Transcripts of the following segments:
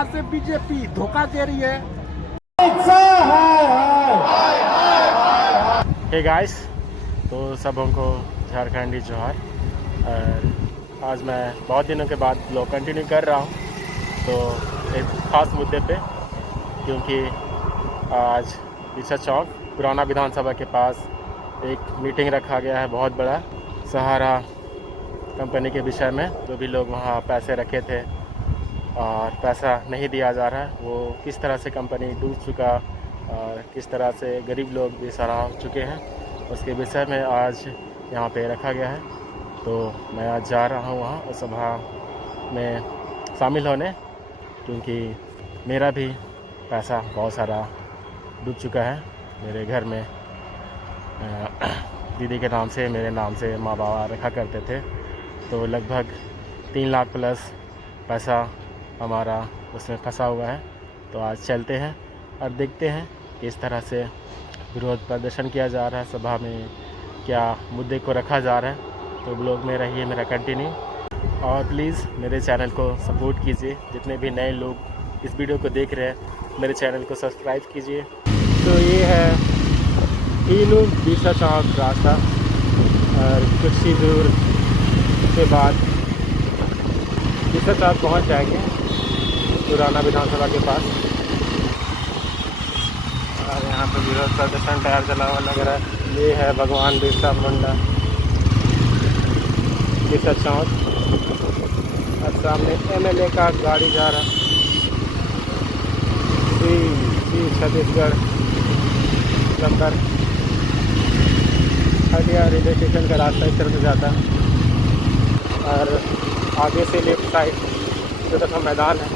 प्रकार से बीजेपी धोखा दे रही है। हे गाइस, तो सबों को झारखंडी जोहार। और आज मैं बहुत दिनों के बाद ब्लॉग कंटिन्यू कर रहा हूँ, तो एक ख़ास मुद्दे पे, क्योंकि आज ईसा चौक पुराना विधानसभा के पास एक मीटिंग रखा गया है बहुत बड़ा, सहारा कंपनी के विषय में। जो भी लोग वहाँ पैसे रखे थे और पैसा नहीं दिया जा रहा है, वो किस तरह से कंपनी डूब चुका और किस तरह से गरीब लोग बेसहारा हो चुके हैं, उसके विषय में आज यहाँ पे रखा गया है। तो मैं आज जा रहा हूँ वहाँ उस सभा में शामिल होने, क्योंकि मेरा भी पैसा बहुत सारा डूब चुका है। मेरे घर में दीदी के नाम से, मेरे नाम से माँ बाबा रखा करते थे, तो लगभग 3 लाख प्लस पैसा हमारा उसमें फंसा हुआ है। तो आज चलते हैं और देखते हैं किस तरह से विरोध प्रदर्शन किया जा रहा है, सभा में क्या मुद्दे को रखा जा रहा है। तो ब्लॉग में रहिए मेरा कंटिन्यू, और प्लीज़ मेरे चैनल को सपोर्ट कीजिए। जितने भी नए लोग इस वीडियो को देख रहे हैं, मेरे चैनल को सब्सक्राइब कीजिए। तो ये है ईसा चौक रास्ता, और कुछ ही दूर के बाद ईसा चौक पहुँच जाएंगे, पुराना विधानसभा के पास। और यहाँ पर विरोध प्रदर्शन टायर चला हुआ लग रहा है। ये है भगवान बिरसा मुंडा ईसा चौक, और सामने एमएलए का गाड़ी जा रहा है। Chhattisgarh number Hatia railway station का रास्ता इस तरह से जाता है, और आगे से लेफ्ट साइड जो तक मैदान है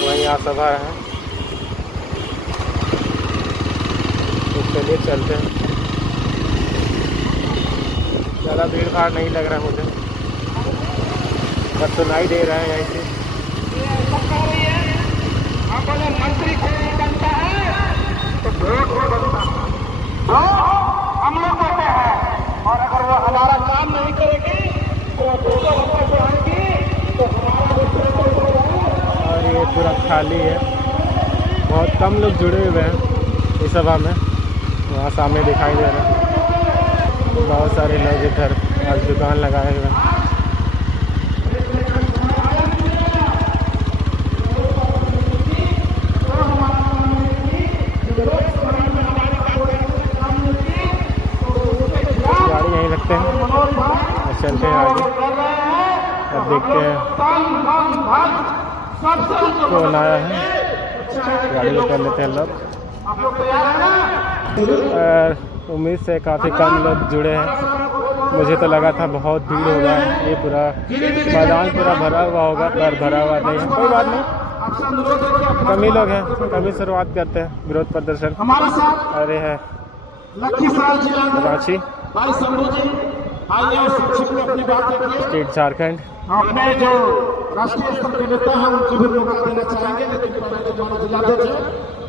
वहीं यहाँ सभा है। तो चलिए चलते हैं। ज़्यादा भीड़ भाड़ नहीं लग रहा है मुझे, बस सुनाई दे रहा है यहीं से। मंत्री को बनता है तो वोट को बनता है, तो हम लोग कहते हैं, और अगर वो हमारा काम नहीं करेगी तो और ये पूरा खाली है, बहुत कम लोग जुड़े हुए हैं इस सभा में। वहाँ सामने दिखाई दे रहे हैं बहुत सारे लोग इधर आज दुकान लगाए हुए हैं। गाड़ी यहीं रखते हैं और चलते हैं आगे। अब देखते हैं कौन आया है, गाड़ी को कर लेते हैं लोग। उम्मीद से काफ़ी कम लोग जुड़े हैं, मुझे तो लगा था बहुत भीड़ होगा, ये पूरा मैदान पूरा भरा हुआ होगा, पर भरा हुआ नहीं है। कोई बात नहीं, कम ही लोग हैं, कम ही शुरुआत करते हैं विरोध प्रदर्शन। अरे है रांची स्टेट झारखंड। अपने जो राष्ट्रीय स्तर के नेता हैं उनकी भी मौका देना चाहेंगे, लेकिन पहले जो हमारे जिलाध्यक्ष हैं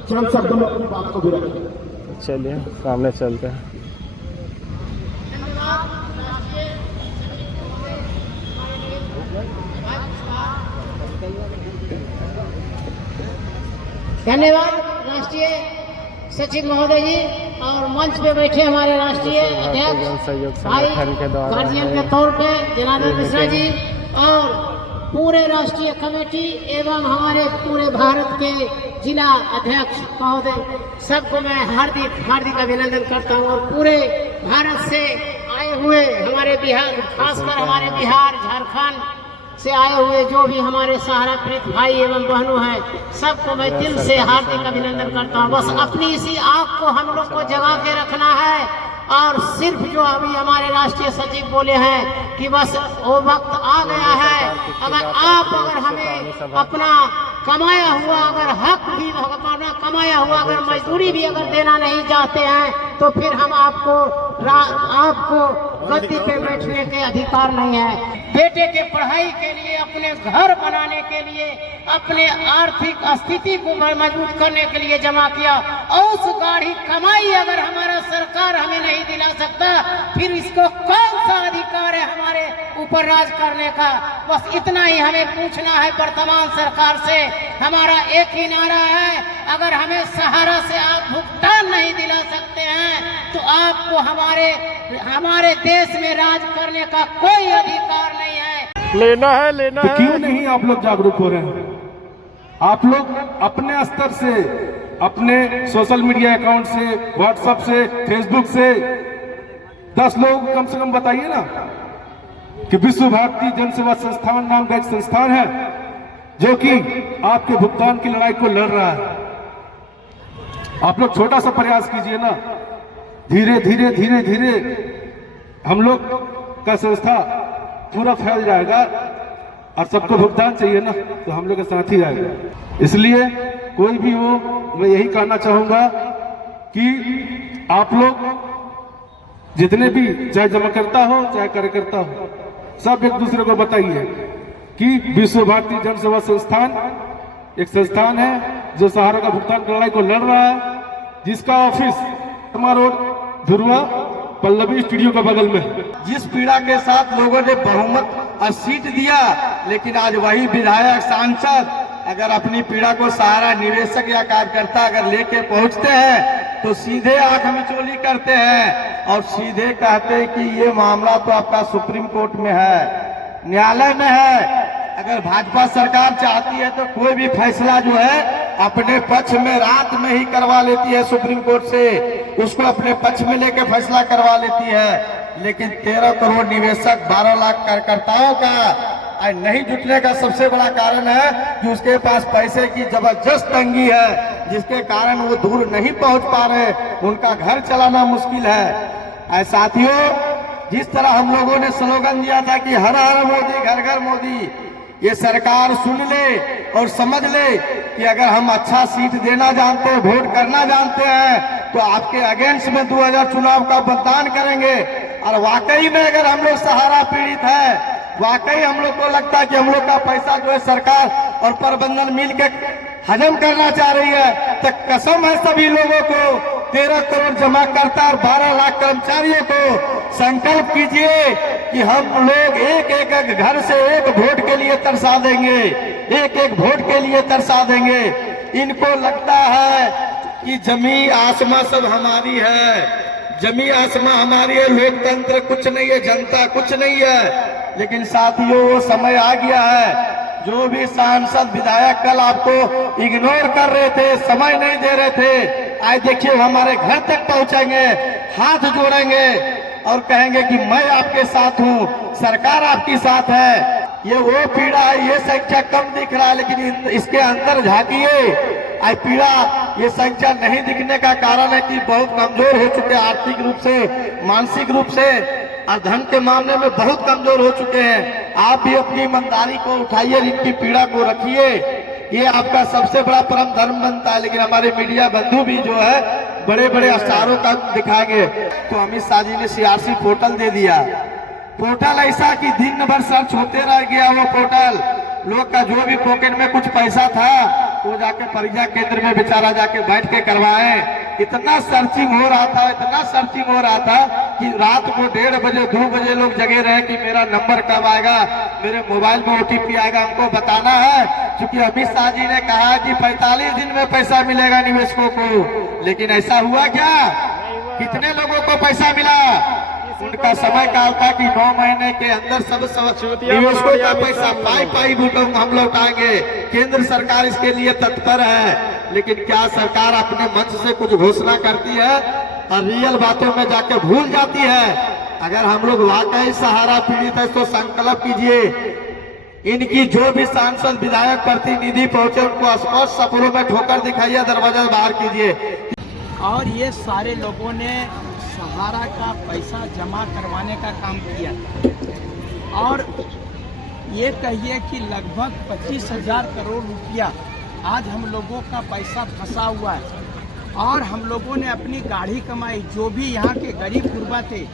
चंद शब्दों में अपनी बात को भी रखें। चलिए सामने चलते हैं। धन्यवाद राष्ट्रीय सचिव महोदय जी, और मंच पे बैठे हमारे राष्ट्रीय अध्यक्ष भाई गार्जियन के तौर पे जनार्दन मिश्रा जी, और पूरे राष्ट्रीय कमेटी एवं हमारे पूरे भारत के जिला अध्यक्ष महोदय, सबको मैं हार्दिक अभिनंदन करता हूँ। और पूरे भारत से आए हुए हमारे बिहार, खासकर हमारे बिहार झारखंड से आए हुए जो भी हमारे सहारा प्रीत भाई एवं बहनों हैं, सबको मैं दिल से हार्दिक अभिनंदन करता हूँ। बस अपनी इसी आँख को हम लोग को जगा के रखना है, और सिर्फ जो अभी हमारे राष्ट्रीय सचिव बोले हैं कि बस वो वक्त आ गया है, अगर हमें अपना कमाया हुआ अगर हक भी, अपना कमाया हुआ अगर मजदूरी भी अगर देना नहीं चाहते हैं, तो फिर हम आपको गद्दी पे बैठने के अधिकार नहीं है। बेटे के पढ़ाई के लिए, अपने घर बनाने के लिए, अपने आर्थिक स्थिति को मजबूत करने के लिए जमा किया, और उस गाढ़ी कमाई अगर हमारा सरकार हमें नहीं दिला सकता, फिर इसको कौन सा अधिकार है हमारे ऊपर राज करने का। बस इतना ही हमें पूछना है वर्तमान सरकार से। हमारा एक ही नारा है, अगर हमें सहारा से आप भुगतान नहीं दिला सकते हैं तो आपको हमारे देश में राज करने का कोई अधिकार नहीं है। लेना है तो क्यों नहीं आप लोग जागरूक हो रहे हैं? आप लोग अपने स्तर से, अपने सोशल मीडिया अकाउंट से, व्हाट्सएप से, फेसबुक से 10 लोग कम से कम बताइए ना कि विश्व भारती जन सेवा संस्थान नाम का एक संस्थान है जो कि आपके भुगतान की लड़ाई को लड़ रहा है। आप लोग छोटा सा प्रयास कीजिए ना, धीरे धीरे धीरे धीरे हम लोग का संस्था पूरा फैल जाएगा और सबको भुगतान चाहिए ना, तो हम लोग के साथ ही आएगा। इसलिए कोई भी हो, मैं यही कहना चाहूंगा कि आप लोग जितने भी, चाहे जमा करता हो चाहे कार्यकर्ता हो, सब एक दूसरे को बताइए कि विश्व भारती जन सेवा संस्थान एक संस्थान है जो सहारा का भुगतान की लड़ाई को लड़ रहा है, जिसका office Sharma road, Dhruva Pallavi studio के बगल में। जिस पीड़ा के साथ लोगों ने बहुमत और सीट दिया, लेकिन आज वही विधायक, सांसद अगर अपनी पीड़ा को सहारा निवेशक या कार्यकर्ता अगर लेके पहुंचते हैं तो सीधे आंख मिचोली करते हैं और सीधे कहते हैं कि ये मामला तो आपका सुप्रीम कोर्ट में है, न्यायालय में है। अगर भाजपा सरकार चाहती है तो कोई भी फैसला जो है अपने पक्ष में रात में ही करवा लेती है, सुप्रीम कोर्ट से उसको अपने पक्ष में लेके फैसला करवा लेती है। लेकिन 13 करोड़ निवेशक, 12 लाख कार्यकर्ताओं का नहीं जुटने का सबसे बड़ा कारण है कि उसके पास पैसे की जबरदस्त तंगी है, जिसके कारण वो दूर नहीं पहुंच पा रहे, उनका घर चलाना मुश्किल है। साथियों, जिस तरह हम लोगों ने स्लोगन दिया था कि हर हर मोदी, घर घर मोदी, ये सरकार सुन ले और समझ ले कि अगर हम अच्छा सीट देना जानते हैं, वोट करना जानते हैं तो आपके अगेंस्ट में 2000 चुनाव का मतदान करेंगे। और वाकई में अगर हम लोग सहारा पीड़ित है, वाकई हम लोग को लगता है कि हम लोग का पैसा जो है सरकार और प्रबंधन मिल के हजम करना चाह रही है, तो कसम है सभी लोगों को 13 करोड़ जमा करता और 12 लाख कर्मचारियों को संकल्प कीजिए कि हम लोग एक एक घर से एक वोट के लिए तरसा देंगे, एक एक वोट के लिए तरसा देंगे। इनको लगता है कि जमी आसमां सब हमारी है, जमी आसमां हमारी है, लोकतंत्र कुछ नहीं है, जनता कुछ नहीं है। लेकिन साथियों, वो समय आ गया है, जो भी सांसद विधायक कल आपको इग्नोर कर रहे थे, समय नहीं दे रहे थे, आज देखिए हमारे घर तक पहुंचेंगे, हाथ जोड़ेंगे और कहेंगे कि मैं आपके साथ हूं, सरकार आपके साथ है। ये वो पीड़ा है, ये संख्या कम दिख रहा है, लेकिन इसके अंदर झांकिए, आज पीड़ा, ये संख्या नहीं दिखने का कारण है कि बहुत कमजोर हो चुके हैं, आर्थिक रूप से, मानसिक रूप से और धन के मामले में बहुत कमजोर हो चुके हैं। आप भी अपनी ईमानदारी को उठाइए, इनकी पीड़ा को रखिए, ये आपका सबसे बड़ा परम धर्म बनता है। लेकिन हमारे मीडिया बंधु भी जो है बड़े बड़े स्टारों का दिखाएंगे। तो अमित शाह जी ने CRC पोर्टल दे दिया, पोर्टल ऐसा कि दिन भर सर्च होते रह गया। वो पोर्टल लोग का जो भी पॉकेट में कुछ पैसा था वो जाके परीक्षा केंद्र में बेचारा जाके बैठ के करवाए। इतना सर्चिंग हो रहा था, इतना सर्चिंग हो रहा था कि रात को 1:30 बजे 2 बजे लोग जगे रहे कि मेरा नंबर कब आएगा, मेरे मोबाइल में OTP आएगा, हमको बताना है। क्योंकि अमित शाह जी ने कहा कि 45 दिन में पैसा मिलेगा निवेशकों को, लेकिन ऐसा हुआ क्या? कितने लोगों को पैसा मिला? उनका समय काल था कि 9 महीने के अंदर सब निवेशकों का पैसा पाई हम लौटाएंगे। केंद्र सरकार इसके लिए तत्पर है, लेकिन क्या सरकार अपने मंच से कुछ घोषणा करती है और रियल बातों में जाके भूल जाती है? अगर हम लोग वाकई सहारा पीड़ित है तो संकल्प कीजिए, इनकी जो भी सांसद, विधायक, प्रतिनिधि पहुंचे उनको स्पष्ट सफलों में ठोकर दिखाइए, दरवाजा बाहर कीजिए। और ये सारे लोगों ने सहारा का पैसा जमा करवाने का काम किया और ये कहिए कि लगभग 25,000 करोड़ रुपया आज हम लोगों का पैसा फंसा हुआ है। और हम लोगों ने अपनी गाढ़ी कमाई, जो भी यहाँ के गरीब गुरबा थे,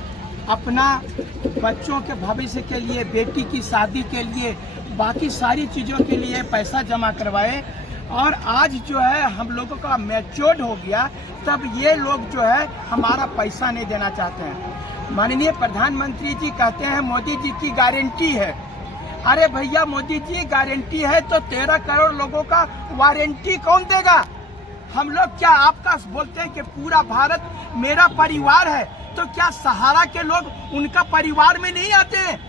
अपना बच्चों के भविष्य के लिए, बेटी की शादी के लिए, बाकी सारी चीज़ों के लिए पैसा जमा करवाए। और आज जो है हम लोगों का मैच्योर्ड हो गया, तब ये लोग जो है हमारा पैसा नहीं देना चाहते हैं। माननीय प्रधानमंत्री जी कहते हैं मोदी जी की गारंटी है। अरे भैया, मोदी जी गारंटी है तो 13 करोड़ लोगों का वारंटी कौन देगा? हम लोग क्या आपका बोलते हैं कि पूरा भारत मेरा परिवार है, तो क्या सहारा के लोग उनका परिवार में नहीं आते हैं?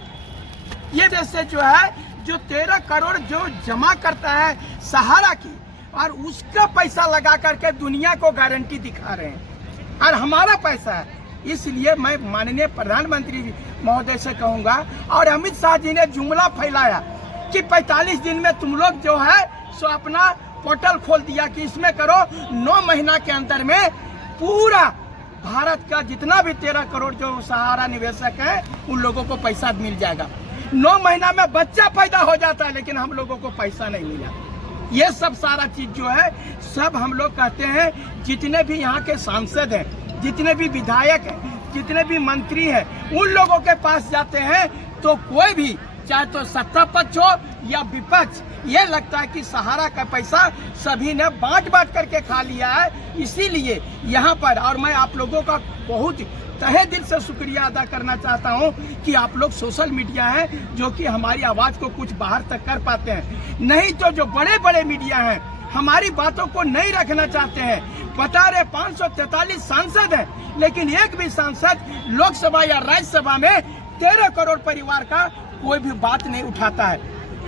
ये जैसे जो है, जो 13 करोड़ जो जमा करता है सहारा की, और उसका पैसा लगा करके दुनिया को गारंटी दिखा रहे हैं, और हमारा पैसा है। इसलिए मैं माननीय प्रधानमंत्री महोदय से कहूंगा, और अमित शाह जी ने जुमला फैलाया कि 45 दिन में तुम लोग जो है सो अपना पोर्टल खोल दिया कि इसमें करो, 9 महीना के अंदर में पूरा भारत का जितना भी 13 करोड़ जो सहारा निवेशक है उन लोगों को पैसा मिल जाएगा। 9 महीना में बच्चा पैदा हो जाता है, लेकिन हम लोगों को पैसा नहीं मिला। ये सब सारा चीज जो है सब हम लोग कहते हैं, जितने भी यहाँ के सांसद हैं, जितने भी विधायक हैं, जितने भी मंत्री हैं, उन लोगों के पास जाते हैं तो कोई भी, चाहे तो सत्ता पक्ष हो या विपक्ष, ये लगता है कि सहारा का पैसा सभी ने बांट करके खा लिया है। इसीलिए यहाँ पर, और मैं आप लोगों का बहुत तहे दिल से शुक्रिया अदा करना चाहता हूँ कि आप लोग सोशल मीडिया है जो कि हमारी आवाज को कुछ बाहर तक कर पाते हैं। नहीं तो जो बड़े बड़े मीडिया हैं हमारी बातों को नहीं रखना चाहते हैं। बता रहे 543 सांसद हैं, लेकिन एक भी सांसद लोकसभा या राज्यसभा में 13 करोड़ परिवार का कोई भी बात नहीं उठाता है।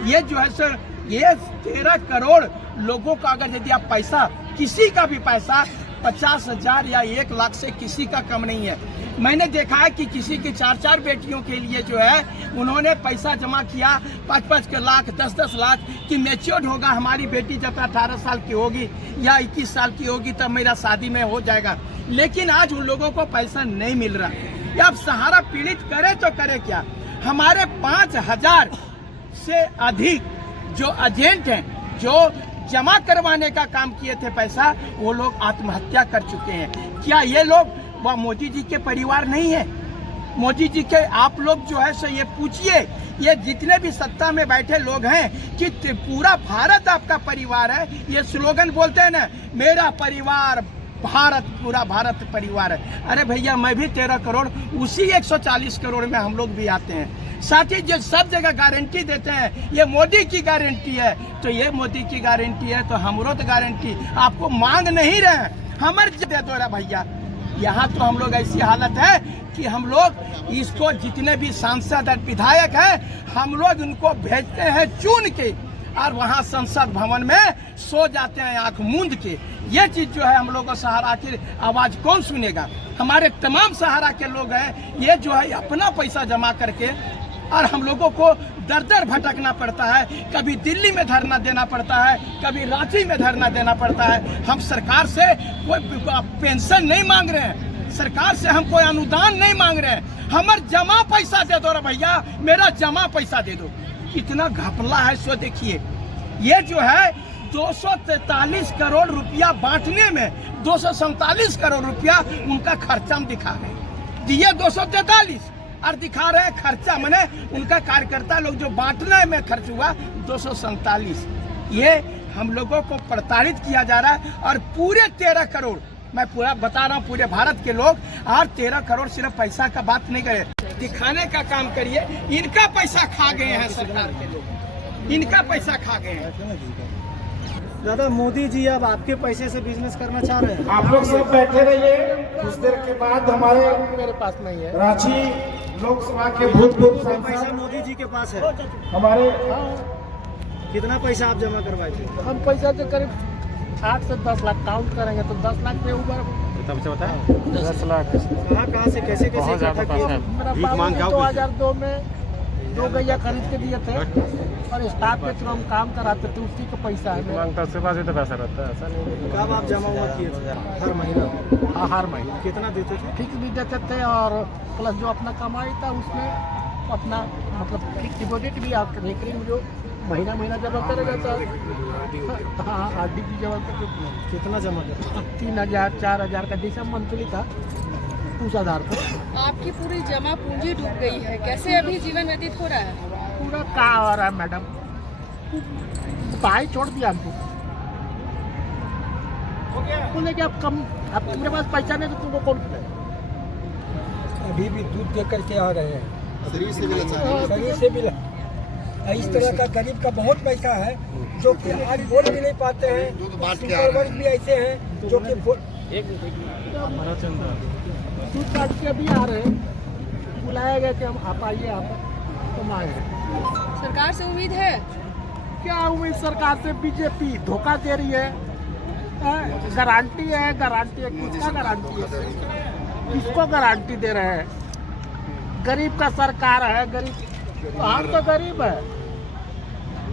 ये जो है सर, ये 13 करोड़ लोगों का अगर यदि आप पैसा, किसी का भी पैसा 50,000 या 1 लाख से किसी का कम नहीं है। मैंने देखा है कि किसी की 4 बेटियों के लिए जो है उन्होंने पैसा जमा किया 5 लाख 10 लाख कि मैच्योर्ड होगा हमारी बेटी जब 18 साल की होगी या 21 साल की होगी तब मेरा शादी में हो जाएगा। लेकिन आज उन लोगों को पैसा नहीं मिल रहा। या अब सहारा पीड़ित करे तो करे क्या? हमारे 5,000 से अधिक जो एजेंट हैं, जो जमा करवाने का काम किए थे पैसा, वो लोग आत्महत्या कर चुके हैं। क्या ये लोग वह मोदी जी के परिवार नहीं है? मोदी जी के आप लोग जो है सो ये पूछिए, ये जितने भी सत्ता में बैठे लोग हैं कि पूरा भारत आपका परिवार है, ये स्लोगन बोलते हैं ना, मेरा परिवार भारत, पूरा भारत परिवार है। अरे भैया, मैं भी 13 करोड़, उसी 140 करोड़ में हम लोग भी आते हैं। साथ ही जो सब जगह गारंटी देते हैं ये मोदी की गारंटी है, तो ये मोदी की गारंटी है तो हमरो तो गारंटी आपको मांग नहीं रहे हैं, हमारे दे दो भैया। यहाँ तो हम लोग ऐसी हालत है कि हम लोग इसको जितने भी सांसद और विधायक हैं हम लोग उनको भेजते हैं चुन के, और वहाँ संसद भवन में सो जाते हैं आंख मूंद के। ये चीज जो है हम लोग को सहारा की आवाज कौन सुनेगा? हमारे तमाम सहारा के लोग हैं, ये जो है अपना पैसा जमा करके, और हम लोगों को दर दर भटकना पड़ता है। कभी दिल्ली में धरना देना पड़ता है, कभी रांची में धरना देना पड़ता है। हम सरकार से कोई पेंशन नहीं मांग रहे हैं, सरकार से हम कोई अनुदान नहीं मांग रहे हैं, हमार जमा पैसा दे दो रे भैया, मेरा जमा पैसा दे दो। कितना घपला है सो देखिए। ये जो है 243 करोड़ रुपया बांटने में 247 करोड़ रुपया उनका खर्चा हम दिखा रहे हैं। दिए 243 और दिखा रहे हैं खर्चा, मैंने उनका कार्यकर्ता लोग जो बांटने में खर्च हुआ 247। ये हम लोगों को प्रताड़ित किया जा रहा है। और पूरे 13 करोड़, मैं पूरा बता रहा हूँ, पूरे भारत के लोग, और 13 करोड़ सिर्फ पैसा का बात नहीं करे, दिखाने का काम करिए। इनका पैसा खा गए हैं सरकार के लोग, इनका पैसा खा गए हैं। दादा, मोदी जी अब आपके पैसे से बिजनेस करना चाह रहे हैं। आप लोग सब बैठे रहिए, कुछ देर के बाद हमारे मेरे पास नहीं है। रांची लोकसभा के भूतपूर्व पैसा सांसद मोदी जी के पास है। हमारे कितना पैसा आप जमा करवाए थे? हम पैसा तो करीब 8 से 10 लाख काउंट करेंगे तो 10 लाख के ऊपर। तब से बताया 10 लाख। कहाँ से कैसे बहुत ज़्यादा पैसा है। मेरा बाबू 2002 में 2 गैया खरीद के दिए थे, और स्टाफ के थ्रू हम काम कराते थे, उसी का पैसा है। मांगता उसके पास ही तो पैसा रहता है, ऐसा नहीं। कब आप जमा हुआ किए थे? हर महीना? हाँ, हर महीना। कितना देते थे? फिक्स भी देते थे, और प्लस जो अपना कमाई था उसमें अपना मतलब फिक्स डिपॉजिट भी आप रेकरिंग जो महीना जमा करा जाता है। हाँ, RD भी जमा करते। कितना जमा करते? 3,000 4,000 का जैसा मंथली था उस आधार पर। आपकी पूरी जमा पूंजी डूब गई है, कैसे अभी जीवन व्यतीत हो रहा है? पूरा का हो रहा है मैडम, भाई छोड़ दिया हमको, बोले कि अब कम, अब तुम्हारे पास पैसा नहीं तो तुमको कौन खिलाए। अभी भी दूध दे करके आ रहे हैं। शरीर से भी इस तरह का गरीब का बहुत पैसा है जो कि आज बोल भी नहीं पाते हैं। सुपर वर्ग भी ऐसे हैं जो कि दूध काट के अभी आ रहे हैं, बुलाया गया कि हम आप आइए, आप तुम आए हैं। सरकार से उम्मीद है? क्या उम्मीद सरकार से? बीजेपी धोखा दे रही है। गारंटी है, गारंटी है, किसका गारंटी है? किसको गारंटी दे रहे हैं? गरीब का सरकार है, गरीब तो हम तो गरीब है,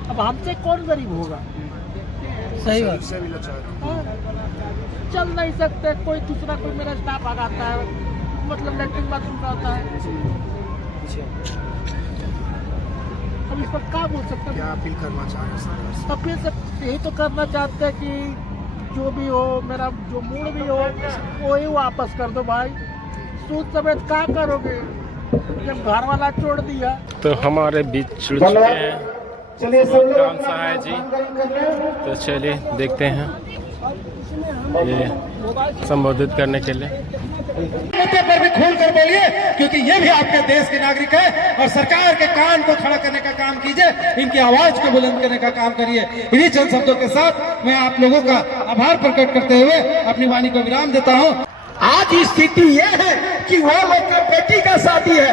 अब हमसे कौन गरीब होगा? सही बात। चल नहीं सकते, कोई दूसरा कोई मेरा स्टाफ आ जाता है, मतलब लेटरिन बाथरूम का होता है। अब इस पर क्या बोल सकते हैं? क्या अपील करना चाहेंगे? अपील से यही तो करना चाहते हैं कि जो भी हो, मेरा जो मूड भी हो वो ही वापस कर दो भाई। सूद समेत क्या करोगे जब घर वाला छोड़ दिया? तो हमारे बीच जुड़ चुके हैं कौन सा है जी, तो चलिए देखते हैं ये संबोधित करने के लिए। मुद्दे पर भी खोल कर बोलिए, क्योंकि ये भी आपके देश के नागरिक है, और सरकार के कान को खड़ा करने का काम कीजिए, इनकी आवाज को बुलंद करने का काम करिए। इन्हीं चंद शब्दों के साथ मैं आप लोगों का आभार प्रकट करते हुए अपनी वाणी को विराम देता हूँ। आज स्थिति ये है कि वो लोग का बेटी का शादी है,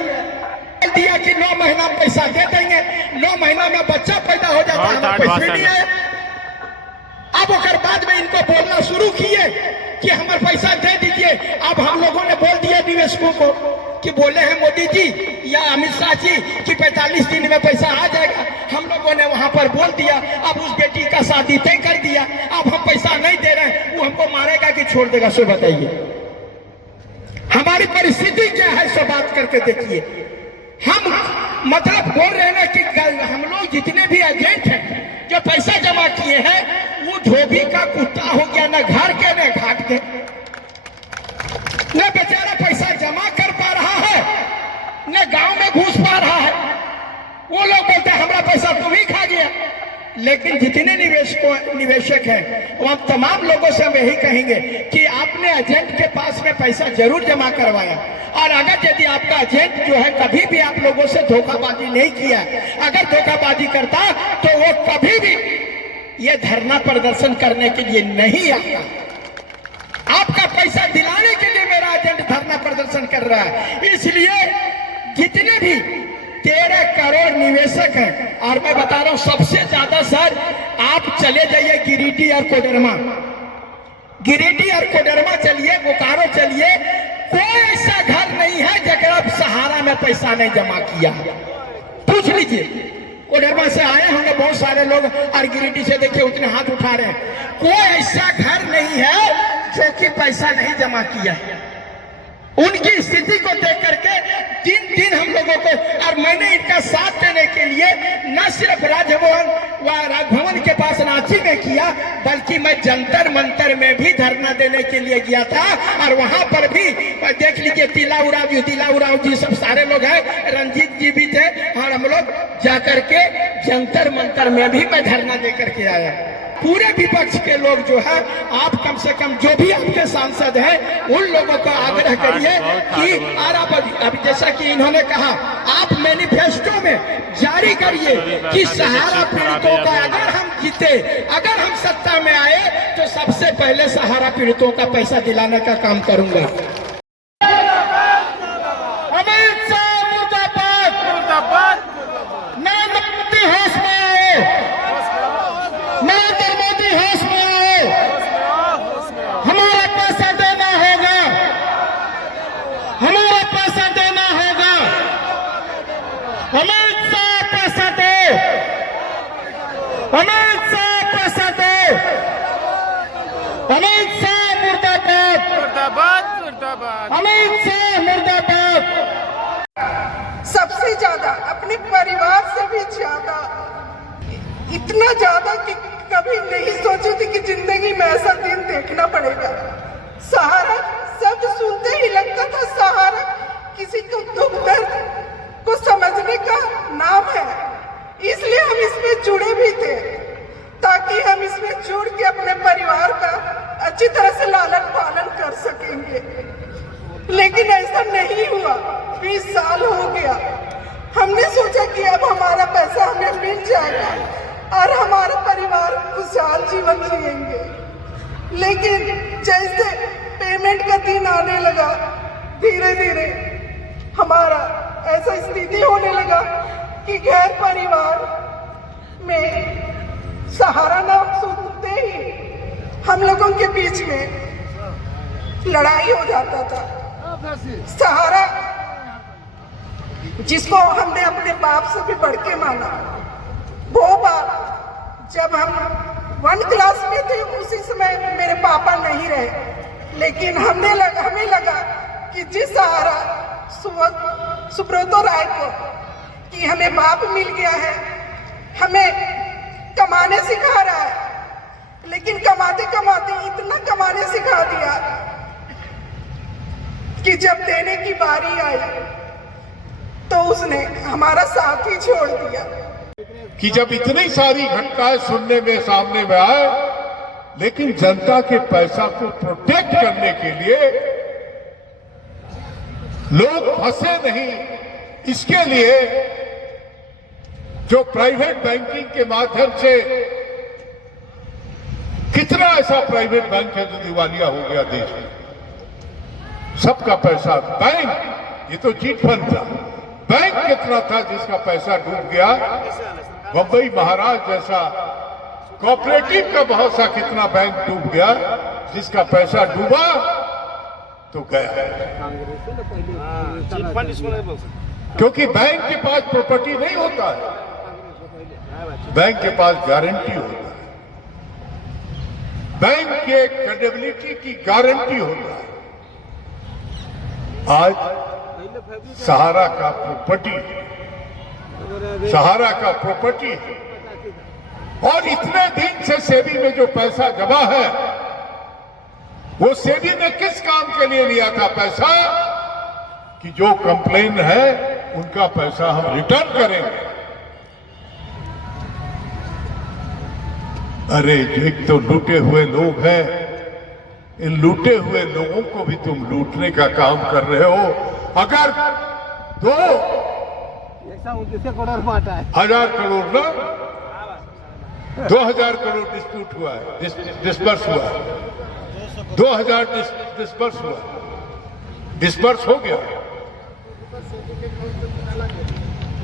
दिया कि 9 महीना में पैसा दे देंगे, 9 महीना में बच्चा पैदा हो जाता है, पैसे नहीं है। अब ओकर बाद में इनको बोलना शुरू किए कि हमारे पैसा दे दीजिए। अब हम लोगों ने बोल दिया निवेशकों को कि बोले हैं मोदी जी या अमित शाह जी कि 45 दिन में पैसा आ जाएगा। हम लोगों ने वहां पर बोल दिया, अब उस बेटी का शादी तय कर दिया। अब हम पैसा नहीं दे रहे हैं, वो हमको मारेगा कि छोड़ देगा? सो बताइए हमारी परिस्थिति क्या है, सब बात करके देखिए। हम मतलब बोल रहे हैं ना कि हम लोग जितने भी एजेंट हैं जो पैसा जमा किए हैं वो धोबी का कुत्ता हो गया, न घर के न घाट के, न बेचारा पैसा जमा कर पा रहा है, न गांव में घुस पा रहा है। वो लोग बोलते हैं हमारा पैसा तुम ही खा गया। लेकिन जितने निवेशक हैं वो हम तमाम लोगों से हम यही कहेंगे कि आपने एजेंट के पास में पैसा जरूर जमा करवाया, और अगर यदि आपका एजेंट जो है कभी भी आप लोगों से धोखाबाजी नहीं किया, अगर धोखाबाजी करता तो वो कभी भी ये धरना प्रदर्शन करने के लिए नहीं आता। आपका पैसा दिलाने के लिए मेरा एजेंट धरना प्रदर्शन कर रहा है। इसलिए जितने भी 13 करोड़ निवेशक हैं, और मैं बता रहा हूं सबसे ज्यादा सर आप चले जाइए गिरिडीह और कोडरमा, गिरिडीह और कोडरमा चलिए, बोकारो चलिए, कोई ऐसा घर नहीं है जगह सहारा में पैसा नहीं जमा किया। पूछ लीजिए, कोडरमा से आए होंगे बहुत सारे लोग और गिरिडीह से देखिए उतने हाथ उठा रहे हैं। कोई ऐसा घर नहीं है जो कि पैसा नहीं जमा किया है। उनकी स्थिति को देख करके दिन हम लोगों को, और मैंने इनका साथ देने के लिए न सिर्फ राजभवन के पास रांची में किया, बल्कि मैं जंतर मंतर में भी धरना देने के लिए गया था। और वहां पर भी देख लीजिए तिलाउराव जी सब सारे लोग हैं, रंजीत जी भी थे, और हम लोग जाकर के जंतर मंतर में भी मैं धरना दे करके आया। पूरे विपक्ष के लोग जो है, आप कम से कम जो भी आपके सांसद हैं उन लोगों को आग्रह करिए कि अब जैसा कि इन्होंने कहा, आप मैनिफेस्टो में जारी करिए कि सहारा पीड़ितों का अगर हम जीते, अगर हम सत्ता में आए तो सबसे पहले सहारा पीड़ितों का पैसा दिलाने का काम करूंगा। अमित शाह मुर्दाबाद, मुर्दाबाद। नरेंद्र मोदी होश में आओ, नरेंद्र मोदी होश में आओ। हमारा पैसा देना होगा, हमारा पैसा देना होगा। अमित शाह पैसा दो, अमित शाह पैसा दो, अमित शाह मुर्दाबाद, मुर्दाबाद, मुर्दाबाद, अमित शाह मुर्दाबाद। सबसे ज्यादा अपने परिवार से भी ज्यादा, इतना ज्यादा कि कभी नहीं सोची थी कि जिंदगी में ऐसा दिन देखना पड़ेगा। सहारा शब्द सुनते ही लगता था सहारा किसी को दुख दर्द को समझने का नाम है, इसलिए हम इसमें जुड़े भी थे ताकि हम इसमें जुड़ के अपने परिवार का अच्छी तरह से लालन पालन कर सकेंगे। लेकिन ऐसा नहीं हुआ। 20 साल हो गया। हमने सोचा कि अब हमारा पैसा हमें मिल जाएगा और हमारा परिवार खुशहाल जीवन जिएंगे, लेकिन जैसे पेमेंट का दिन आने लगा, धीरे धीरे हमारा ऐसा स्थिति होने लगा कि घर परिवार में सहारा न सुनते ही हम लोगों के बीच में लड़ाई हो जाता था। सहारा जिसको हमने अपने बाप से भी बढ़ के माना, वो बात जब हम 1 क्लास में थे उसी समय मेरे पापा नहीं रहे, लेकिन हमें लगा कि जिस सहारा सुब्रतो राय को कि हमें बाप मिल गया है, हमें कमाने सिखा रहा है, लेकिन कमाते कमाते इतना कमाने सिखा दिया कि जब देने की बारी आई तो उसने हमारा साथ ही छोड़ दिया। कि जब इतनी सारी घटनाएं सुनने में सामने में आए, लेकिन जनता के पैसा को प्रोटेक्ट करने के लिए लोग फंसे नहीं, इसके लिए जो प्राइवेट बैंकिंग के माध्यम से, कितना ऐसा प्राइवेट बैंक है जो दिवालिया हो गया देश में, सबका पैसा बैंक, ये तो चिट फंड था, बैंक कितना था जिसका पैसा डूब गया। बंबई महाराज जैसा कोऑपरेटिव का बहुत सा कितना बैंक डूब गया, जिसका पैसा डूबा तो गया, क्योंकि बैंक के पास प्रॉपर्टी नहीं होता है, बैंक के पास गारंटी होता है, बैंक के क्रेडिबिलिटी की गारंटी होता है। आज सहारा का प्रॉपर्टी है, और इतने दिन से सेबी में जो पैसा जमा है, वो सेबी ने किस काम के लिए लिया था पैसा, कि जो कंप्लेन है उनका पैसा हम रिटर्न करेंगे। अरे एक तो लूटे हुए लोग हैं, इन लूटे हुए लोगों को भी तुम लूटने का काम कर रहे हो। अगर 129 करोड़ बांटा है, 1000 करोड़ ना, 2000 करोड़ डिस्प्यूट हुआ है, डिस्पर्स हुआ है, 2000 डिस्पर्स हुआ, डिस्पर्स हो गया।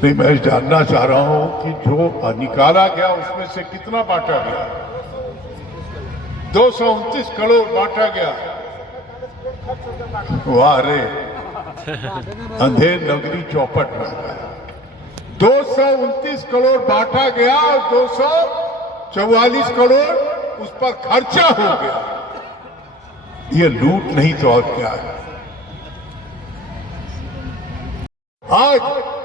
नहीं, मैं जानना चाह रहा हूं कि जो निकाला गया उसमें से कितना बांटा गया। 229 करोड़ बांटा गया। वाह रे, अंधेर नगरी चौपट में 229 करोड़ बांटा गया और 244 करोड़ उस पर खर्चा हो गया। ये लूट नहीं तो और क्या है। आज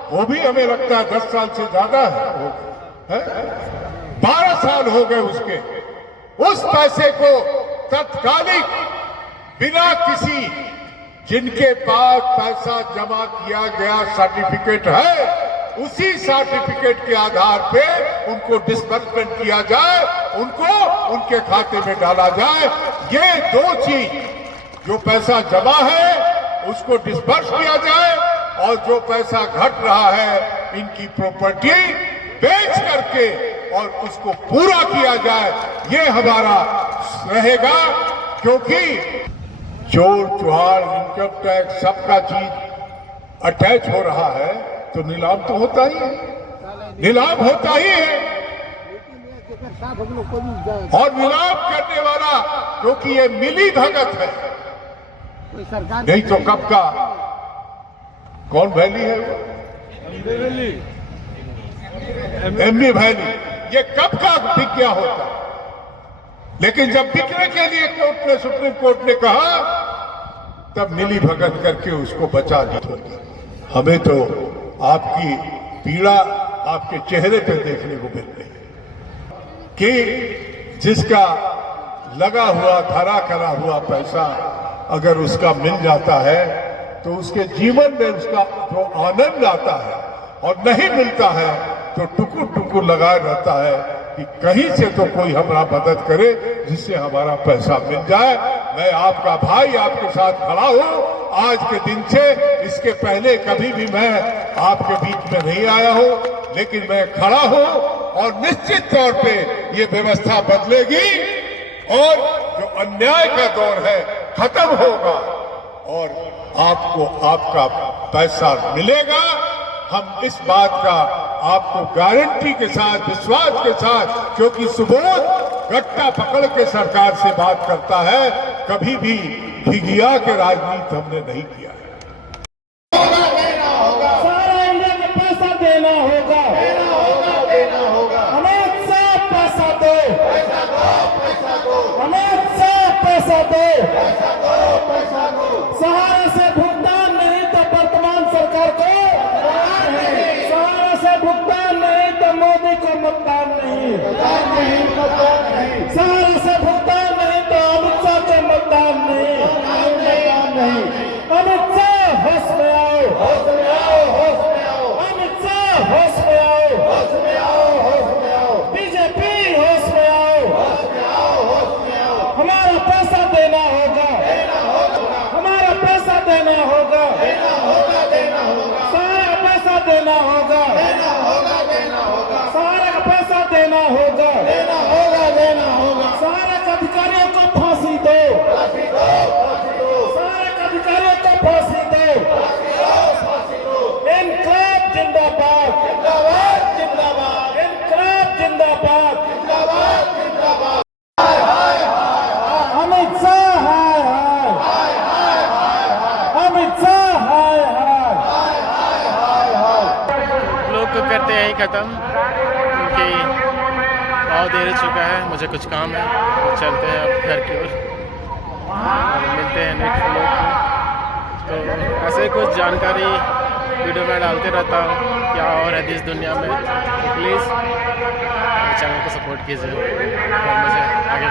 वो भी हमें लगता है 10 साल से ज्यादा है, 12 साल हो गए उसके। उस पैसे को तत्कालिक बिना किसी, जिनके पास पैसा जमा किया गया सर्टिफिकेट है, उसी सर्टिफिकेट के आधार पे उनको डिस्बर्समेंट किया जाए, उनको उनके खाते में डाला जाए। ये दो चीज, जो पैसा जमा है उसको डिस्बर्स किया जाए, और जो पैसा घट रहा है इनकी प्रॉपर्टी बेच करके और उसको पूरा किया जाए, ये हमारा रहेगा। क्योंकि चोर चुहार, इनकम टैक्स, सबका चीज अटैच हो रहा है, तो नीलाम तो होता ही है, नीलाम होता ही है। और नीलाम करने वाला, क्योंकि ये मिली भगत है, नहीं तो कब का, कौन वैली है वो, एमबी वैली, ये कब का बिक गया होता। लेकिन जब बिकने के लिए कोर्ट ने, सुप्रीम कोर्ट ने कहा, तब मिली भगत करके उसको बचा दिया। हमें तो आपकी पीड़ा आपके चेहरे पे देखने को मिल रही है कि जिसका लगा हुआ, धरा करा हुआ पैसा अगर उसका मिल जाता है तो उसके जीवन में उसका जो आनंद आता है, और नहीं मिलता है तो टुकुर टुकुर लगा रहता है कि कहीं से तो कोई हमारा मदद करे जिससे हमारा पैसा मिल जाए। मैं आपका भाई आपके साथ खड़ा हूं आज के दिन से। इसके पहले कभी भी मैं आपके बीच में नहीं आया हूं, लेकिन मैं खड़ा हूं और निश्चित तौर पे ये व्यवस्था बदलेगी और जो अन्याय का दौर है खत्म होगा और आपको आपका पैसा मिलेगा। हम इस बात का आपको गारंटी के साथ, विश्वास के साथ, क्योंकि सुबोध गट्टा पकड़ के सरकार से बात करता है, कभी भी भिगिया के राजनीति हमने नहीं किया है। सारा इंडिया में पैसा देना होगा, अमित शाह पैसा दो, अमित शाह पैसा दो, सहारा से भुगतान नहीं तो वर्तमान सरकार को, सहारा से भुगतान नहीं तो मोदी को मतदान नहीं, सहारा से भुगतान नहीं तो अमित शाह को मतदान नहीं। अमित शाह होश में आओ, अमित शाह होश में आओ, बीजेपी होश में आओ, हमारा पैसा देना होगा, हमारा पैसा देना होगा, सारा पैसा देना होगा, सारा का पैसा देना होगा, सारे अधिकारियों को फांसी दो, सारे अधिकारियों को फांसी दो। इनकलाब जिंदाबाद, इनकलाब जिंदाबाद, अमित शाह हाय हाय, अमित शाह हाय हाय। लोग को करते हैं ही ख़त्म, क्योंकि बहुत देर हो चुका है, मुझे कुछ काम है, तो चलते हैं अब घर की ओर और मिलते हैं नेक्स्ट व्लॉग में। तो ऐसे कुछ जानकारी वीडियो में डालते रहता हूँ क्या और है देश दुनिया में, तो प्लीज़ चैनल को सपोर्ट कीजिए और मुझे आगे